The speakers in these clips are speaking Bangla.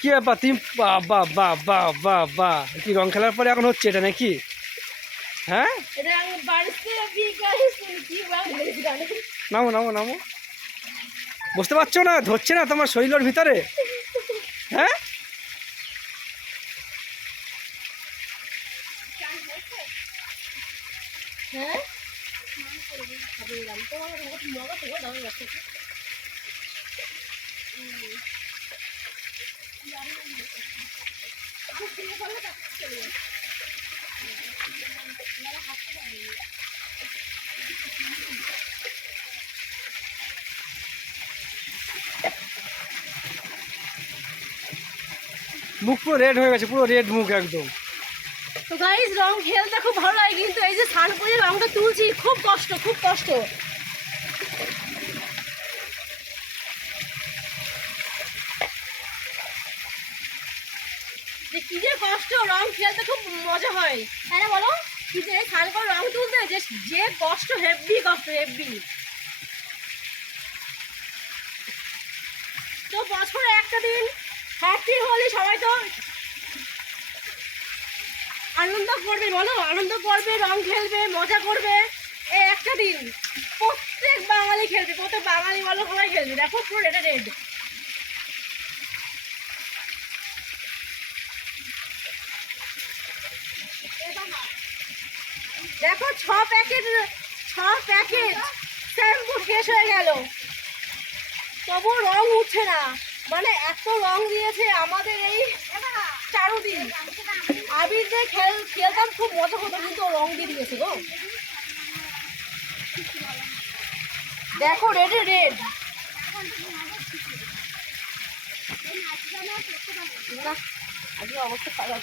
কি ব্যাপার? তুমি বা বা বা বা বা বা। কি রং খেলার পরে এখন হচ্ছে এটা নাকি? হ্যাঁ? নামো নামো নামো। বুঝতে পারছ না? ধরছে না তোমার শরীরের ভিতরে? হ্যাঁ? হ্যাঁ? মুখ পুরো রেড হয়ে গেছে, পুরো রেড মুখ একদম। তো গাইজ রং খেলতে খুব ভালো লাগে, কিন্তু এই যে স্নান করে রংটা তুলছি, খুব কষ্ট খুব কষ্ট। যে কি যে কষ্ট, রং খেলতে খুব মজা হয়। তাই বলো? কি যে স্নান করে রং তুলতে যে যে কষ্ট হেভি কষ্ট হেভি তো বছরে একটা দিন হ্যাপি হোলি সবাই তো আনন্দ করবে, বলো? আনন্দ করবে, রং খেলবে, মজা করবে। এই একটা দিন প্রত্যেক বাঙালি খেলবে, প্রত্যেক বাঙালি বলো সবাই খেলবে। দেখো পুরো রেডে রেড দেখো, ছ প্যাকেট ছ প্যাকেট শ্যাম্পু শেষ হয়ে গেল। তবু রং উঠছে না। মানে এত রং দিয়েছে আমাদের এই চারুদিন। আবির দিয়ে খেল, খেলতাম, খুব মজা হতো, কিন্তু রং দিয়ে দিয়েছে গো। দেখো রেডে রেড আজকে অবস্থা খারাপ।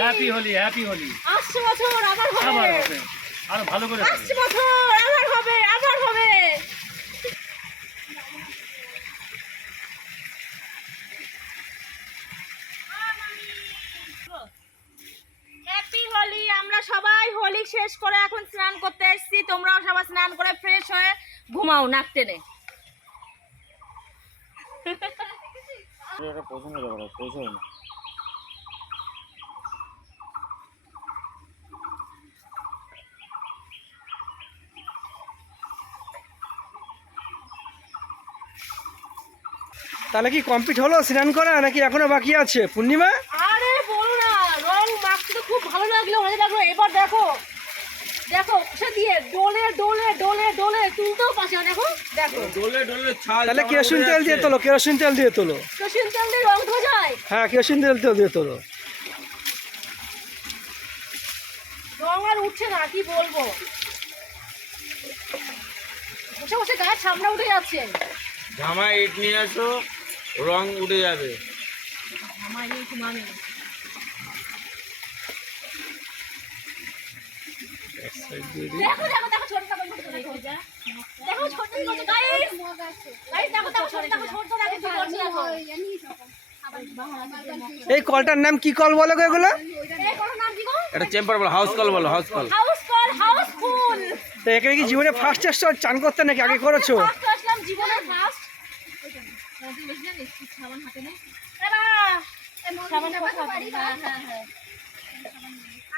হ্যাপি হোলি হ্যাপি হোলি আসছে বছর আবার আবার হবে। হবে আরও ভালো করে আসছে বছর আবার হবে আবার হবে। হ্যাপি হোলি আমরা সবাই হোলি শেষ করে এখন স্নান করতে এসেছি। তোমরাও সবাই স্নান করে ফ্রেশ হয়ে ঘুমাও নাক টেনে। এটা পছন্দ করো পছন্দ না। তাহলে কি কমপ্লিট হলো? স্নান করা নাকি এখনও বাকি আছে? পূর্ণিমা? আরে বলো না রং মাখতে তো খুব ভালো লাগল। মজা লাগল। এবার দেখো দেখো সে দিয়ে ডোলে ডোলে ডোলে ডোলে তুলতেও না, দেখো দেখো। ডোলে ডোলে ছাল তাহলে কেরোসিন তেল দিয়ে তোলো কেরোসিন তেল দিয়ে তোলো। কেশিন তেল দিয়ে রং ধোয়া যায়? হ্যাঁ কেরোসিন তেল তেল দিয়ে তোলো। রং আর উঠছে না কি বলব? বসে বসে গায়ের সামনে উঠে যাচ্ছে। জামা ইট নিয়ে আসো রং উঠে যাবে। এই মানে কলটার নাম কি কল বলো গো এগুলো? এটা চেম্বার বলো হাউস কল বলো house call house call house full তো এখানে কি জীবনে ফার্স্ট চান করতে নাকি আগে করেছ? ফার্স্ট ফার্স্ট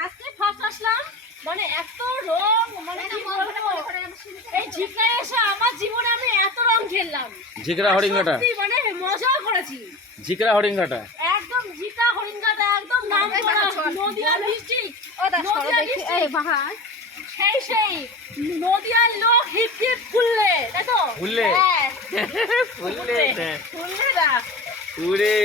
আজকে ফার্স্ট আসলাম মানে এত রং মানে এই ঝিকায় এসে আমার জীবনে আমি এত রং খেললাম ঝিকরা হরিঙ্গাটা মানে মজা করেছি ঝিকরা হরিঙ্গাটা একদম জিকা হরিঙ্গাটা একদম নাম করা নদিয়া ডিস্ট্রিক্ট নদিয়া ডিস্ট্রিক্ট সেই সেই। নদিয়ার লোক হিপ হিপ ফুললে তাই তো? ফুললে? হ্যাঁ। ফুললে ফুললে দা উড়ে